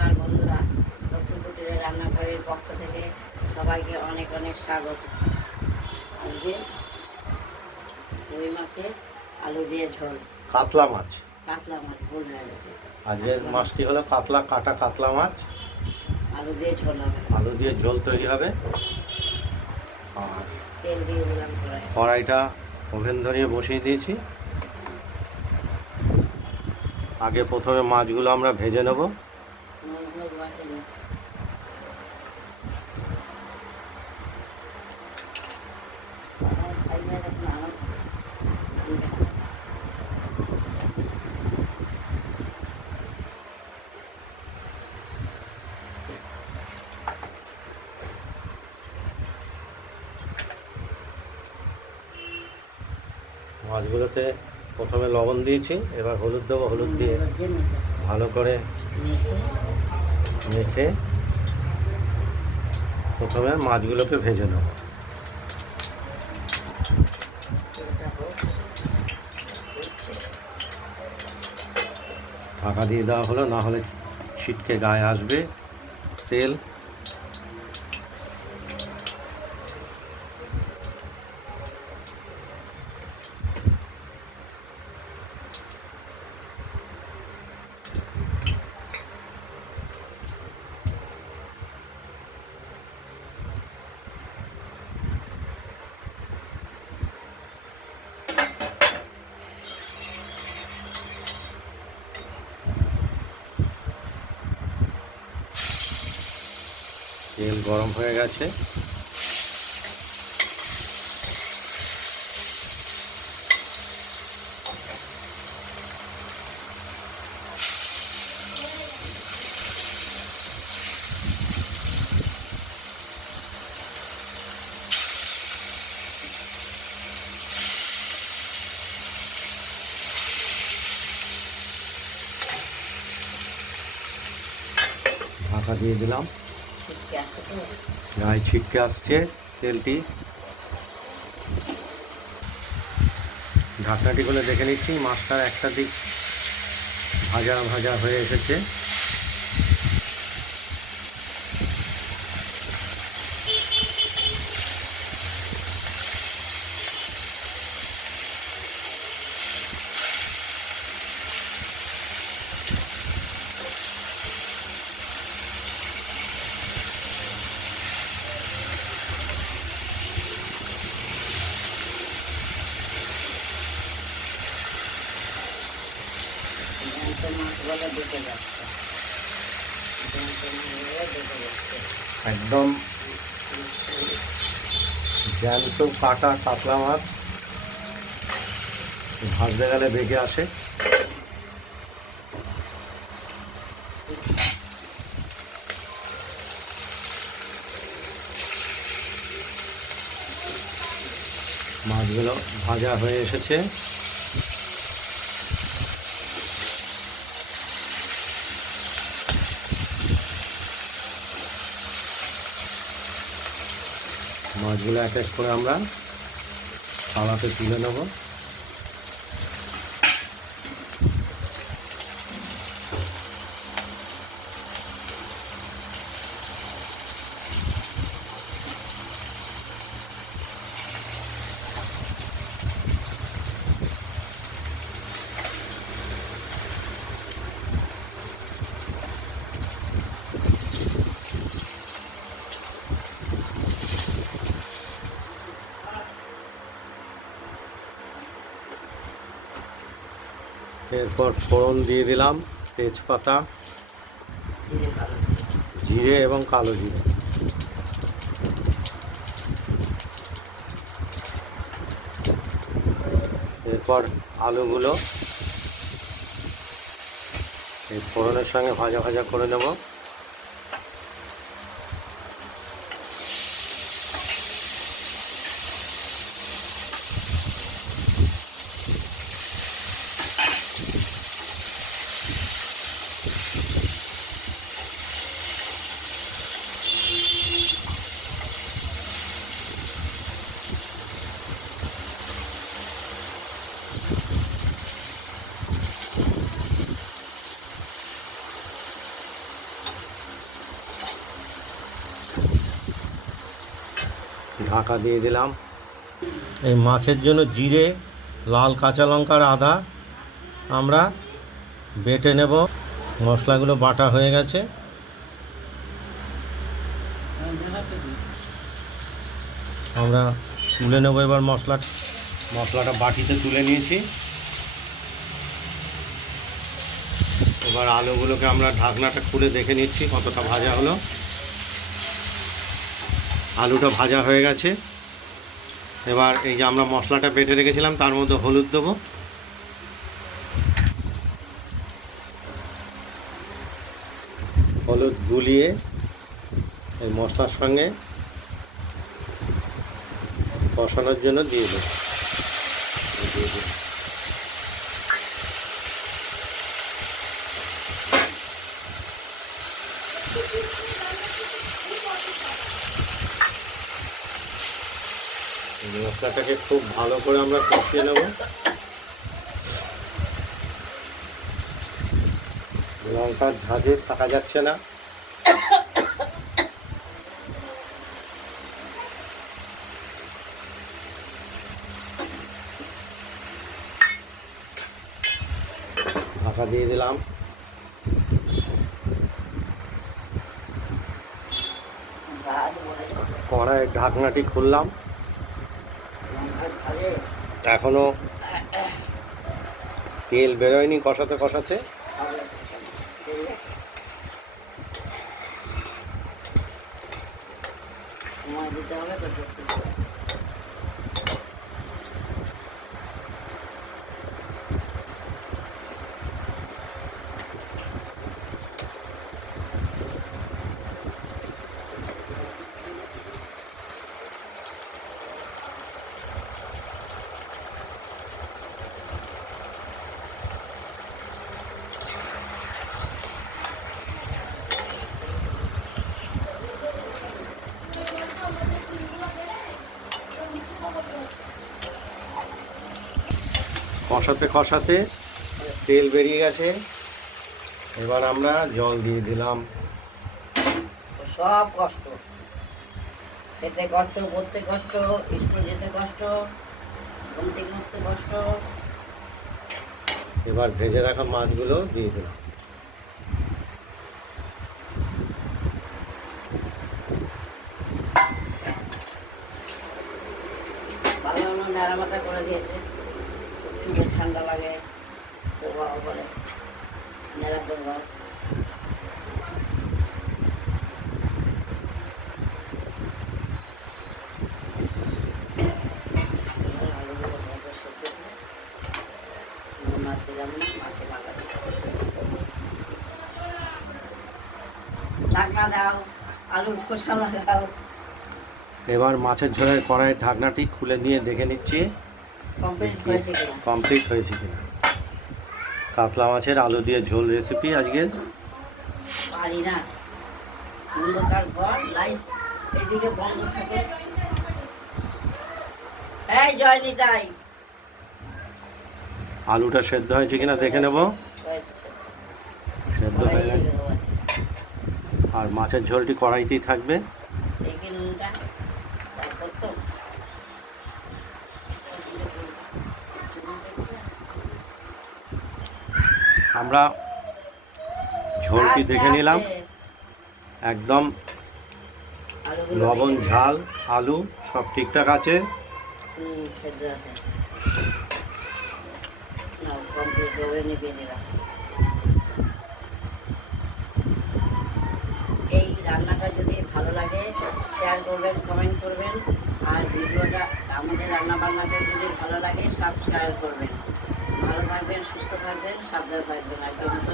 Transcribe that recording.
নমস্কার বন্ধুরা, দক্ষিণ কুটিরের রান্নাঘরের পক্ষ থেকে সবাইকে অনেক অনেক স্বাগত। আজকে রুই মাছের আলু দিয়ে ঝোল। কাতলা মাছ, কাতলা মাছ ভুল হয়ে গেছে। আজকের মাছটি হলো কাটা কাতলা মাছ। আলু দিয়ে ঝোল হবে, আলু দিয়ে ঝোল তৈরি হবে। আর তেল দিয়ে দিলাম কড়াইটা ওভেন ধরিয়ে বসিয়ে দিয়েছি। আগে প্রথমে মাছগুলো আমরা ভেজে নেব। মাছগুলোতে প্রথমে লবণ দিয়েছি, এবার হলুদ দেবো। হলুদ দিয়ে ভালো করে মেখে প্রথমে মাছগুলোকে ভেজে নেব। ঢাকা দিয়ে দেওয়া হলো, না হলে ছিটকে গায়ে আসবে তেল। তেল গরম হয়ে গেছে। ঢাকা দিয়ে দিলাম, গায়ে ছিটকে আসছে তেলটি। ঢাকনাটি খুলে দেখে নিচ্ছি, মাছটার একটা দিক ভাজা ভাজা হয়ে এসেছে। একদম জ্যান্ত কাটা কাতলা মাছ ভাজতে গেলে বেঁকে আসে। মাছগুলো ভাজা হয়ে এসেছে। মাছগুলো এক এক করে আমরা থালাতে তুলে নেব। এরপর ফোড়ন দিয়ে দিলাম তেজপাতা, জিরে এবং কালো জিরে। এরপর আলুগুলো এই ফোড়নের সঙ্গে ভাজা ভাজা করে নেব। ঢাকা দিয়ে দিলাম। এই মাছের জন্য জিরে, লাল কাঁচা লঙ্কার আদা আমরা বেটে নেব। মশলাগুলো বাটা হয়ে গেছে। আমরা তুলে নেব এবার মশলাটা বাটিতে তুলে নিয়েছি। এবার আলুগুলোকে আমরা ঢাকনাটা খুলে দেখে নিচ্ছি কতটা ভাজা হলো। আলুটা ভাজা হয়ে গেছে। এবার এই যে আমরা মশলাটা বেটে রেখেছিলাম তার মধ্যে হলুদ দেবো। হলুদ গুলিয়ে এই মশলার সঙ্গে কষানোর জন্য দিয়ে দেবো। মশলাটাকে খুব ভালো করে আমরা কষিয়ে নেব। লঙ্কার ঝাঁঝে থাকা যাচ্ছে না। ঢাকা দিয়ে দিলাম। কড়াইয়ের ঢাকনাটি খুললাম। এখনো তেল বেরোয়নি কষাতে কষাতে। সময় দিতে হবে তো। কষাতে কষাতে তেল বেরিয়ে গেছে। এবার আমরা জল দিয়ে দিলাম। সব কষ্ট, খেতে কষ্ট, পড়তে কষ্ট, স্কুল যেতে কষ্ট, ঘুম থেকে উঠতে কষ্ট। এবার ভেজে রাখা মাছগুলো দিয়ে দিলাম। ভালো ভালো মেরামতা করে দিয়েছে। চুলে ঠান্ডা লাগে, প্রবাহ করে মেলা করবো। ঢাকনা দাও, আলুর খোসা লাগাও। এবার মাছের ঝোলের কড়াইয়ের ঢাকনাটি খুলে নিয়ে দেখে নিচ্ছি কমপ্লিট হয়েছে কিনা। কমপ্লিট হয়েছে কিনা। কাতলা মাছের আলু দিয়ে ঝোল রেসিপি আজকের। পারি না, অন্ধকার ঘর, লাইট এদিকে বন্ধ থাকে। এই জয়নি তাই আলুটা সেদ্ধ হয়েছে কিনা দেখে নেব। সেদ্ধ হয়ে গেছে। আর মাছের ঝোলটি কড়াইতেই থাকবে। আমরা ঝোলটি দেখে নিলাম। একদম লবণ, ঝাল, আলু সব ঠিকঠাক আছে। এই রান্নাটা যদি ভালো লাগে শেয়ার করবেন, কমেন্ট করবেন। আর ভিডিওটা আমাদের রান্না বান্নাটা যদি ভালো লাগে সাবস্ক্রাইব করবেন। ভালো থাকবেন, সুস্থ থাকবেন, সাবধানে থাকবেন। একদম তো